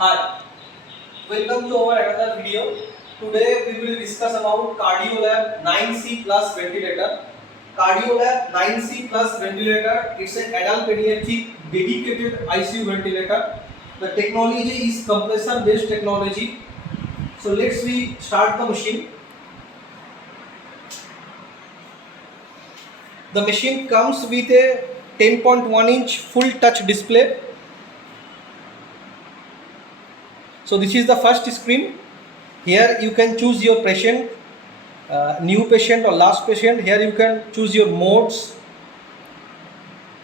Hi, welcome to our another video. Today we will discuss about Cardiolab 9C plus ventilator. Cardiolab 9C plus ventilator, it's an adult pediatric dedicated ICU ventilator. The technology is compressor based technology. So let's we start the machine. The machine comes with a 10.1-inch full touch display. So this is the first screen. Here you can choose your patient, new patient or last patient. Here you can choose your modes.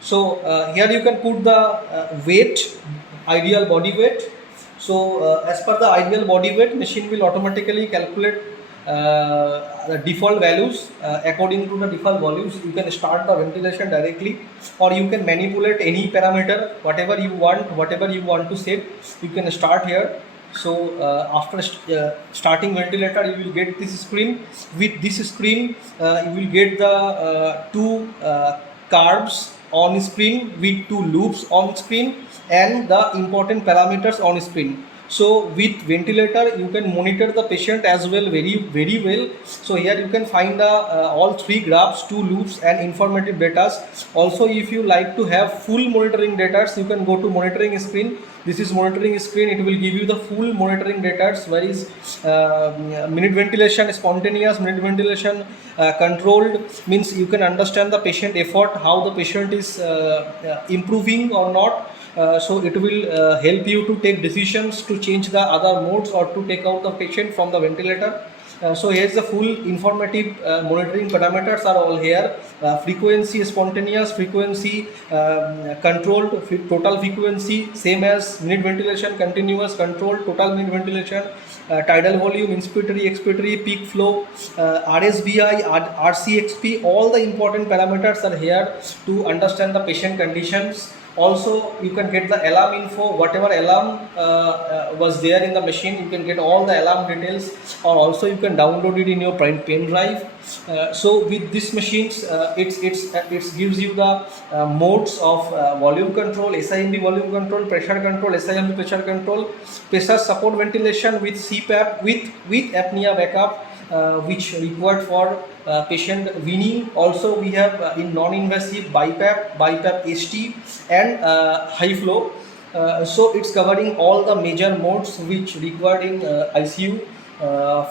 So here you can put the weight, ideal body weight. So as per the ideal body weight, machine will automatically calculate the default values. According to the default values, you can start the ventilation directly, or you can manipulate any parameter, whatever you want to set. You can start here. So after starting ventilator, you will get this screen. With this screen, you will get the two curves on screen with two loops on screen and the important parameters on screen. So with ventilator you can monitor the patient as well very well. So here you can find the all three graphs, two loops and informative data. Also if you like to have full monitoring data, you can go to monitoring screen. This is monitoring screen. It will give you the full monitoring data, where is minute ventilation, spontaneous minute ventilation, controlled, means you can understand the patient effort, how the patient is improving or not. So it will help you to take decisions to change the other modes or to take out the patient from the ventilator. So here's the full informative monitoring parameters are all here. Frequency, spontaneous, frequency, controlled, total frequency, same as minute ventilation, continuous, controlled, total minute ventilation, tidal volume, inspiratory, expiratory, peak flow, RSBI, RCXP, all the important parameters are here to understand the patient conditions. Also you can get the alarm info, whatever alarm was there in the machine, you can get all the alarm details, or also you can download it in your pen drive. So with these machines, it gives you the modes of volume control, SIMB volume control, pressure control, SIMB pressure control, pressure support ventilation with CPAP with apnea backup, which required for patient weaning. Also we have in non-invasive BiPAP ST and high flow. So it's covering all the major modes which required in ICU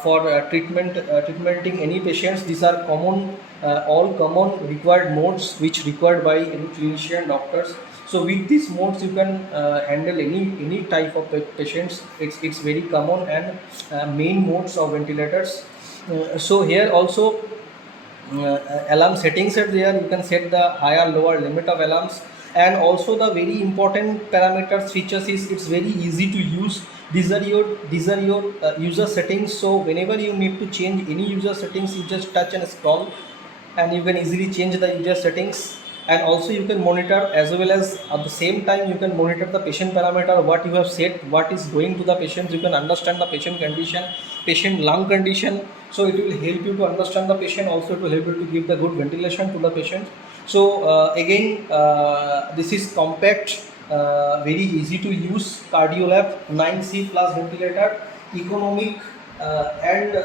for treatmenting any patients. These are common, all common required modes which required by any clinician, doctors. So with these modes you can handle any type of patients. It's very common and main modes of ventilators. So here also alarm settings are there. You can set the higher lower limit of alarms, and also the very important parameters features is it's very easy to use. These are your user settings. So whenever you need to change any user settings, you just touch and scroll and you can easily change the user settings. And also you can monitor, as well as at the same time you can monitor the patient parameter, what you have set, what is going to the patient. You can understand the patient condition, patient lung condition. So it will help you to understand the patient, also it will help you to give the good ventilation to the patient. So again, this is compact, very easy to use Cardiolab 9C plus ventilator, economic and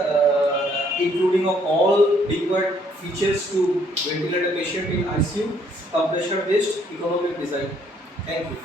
including of all required features to ventilate a patient in ICU, compressor based, economic design. Thank you.